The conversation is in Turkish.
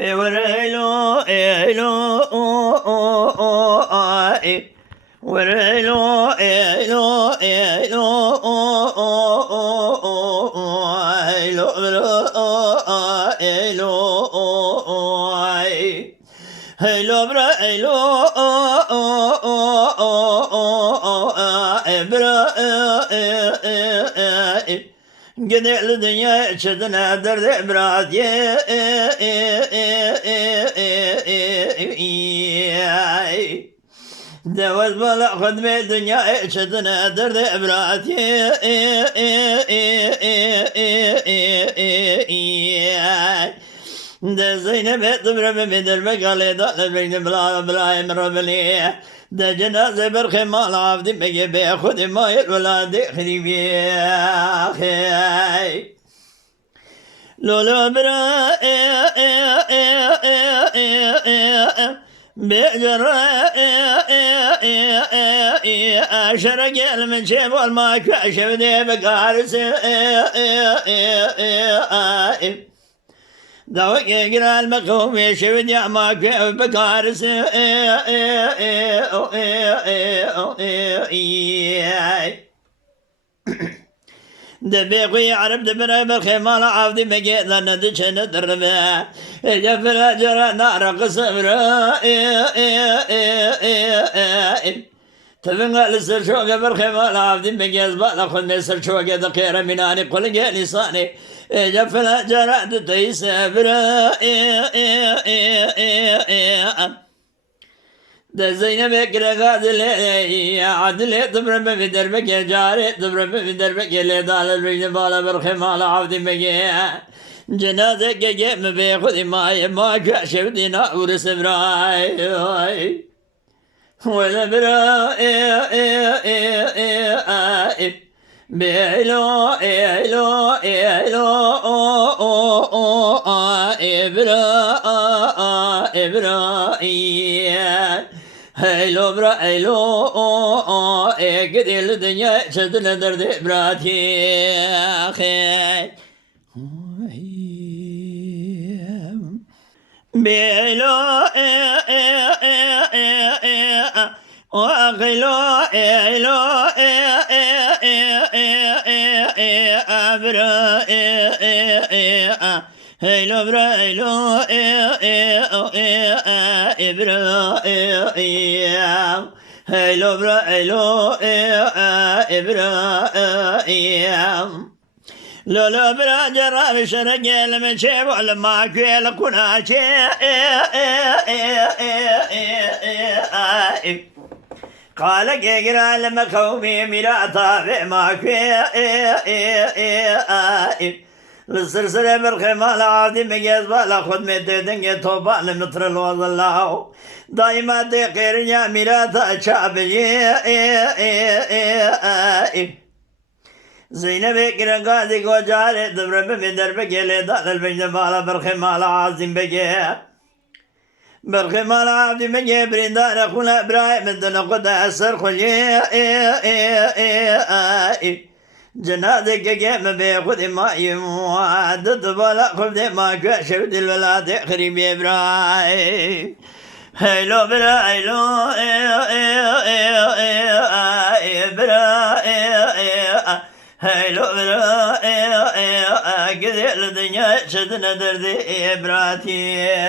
وريلو إيلو آي وريلو إيلو إيلو إيلو إيلو آي هيلو برا إيلو برا Gidelim dünya çetine derdi bırak ye Devaz bala khidme dünya çetine derdi bırak ye De Zeynep tıbreme bedirme kale da beyni bla bla emrabli De cenaze bir kemal avdi mege be khudi mayel veladi khribi Lolo bra Becera aşara gelmeyecek olmak aşevde bekarısı Davak giral makum yeşevid yamak bekarısı دبيقي عرب دبنا بالخيمال عافدي مجيء لنا دشنا دربا جفر جرى نار قصبر تبنى لسر شوقة بالخيمال عافدي مجيء زبالة خد مسر شوقة دقيرة مناني قل لساني جفر جرى تيسبر De Zeynep Gregazile Adile Tıbreme bir derbek ya cari Tıbreme bir derbek ya ledâle rüyne bağla bir khemâle avdimege Cenaze gege mi be khudi maye ma şevdina ur sebray Vele bira Be'lo e'lo ebra Heylo bra heylo gidil dünya çedine derdi brati Beylo Ağilo eylo abra Heylo bra heylo ebra Heylo bra heylo ebra Lolo bra cerrah şere gelme çevol makül kunaçe قال كيقرا لما قومي مراتا فيما كوي للسلسلة بالخمال عادي مجاز بالا خد مددن يتوبا لنطر الوض الله دايما تقير يا مراتا شابي زينب كرا قادي قو جاري دبرب بدرب كيلي دال البجد بالا بالخمال عازم بجي بالخمال عبد من جبرين دار أخونا إبراهيم الدنيا قد أسر خلي جنادك جيم بيخذ ما يمواد تبلا خذ ما كشفت الولاد خريب إبراهيم هيلو بلا هيلو إبراهيم هيلو بلا قذل الدنيا شدنا دردي إبراهيم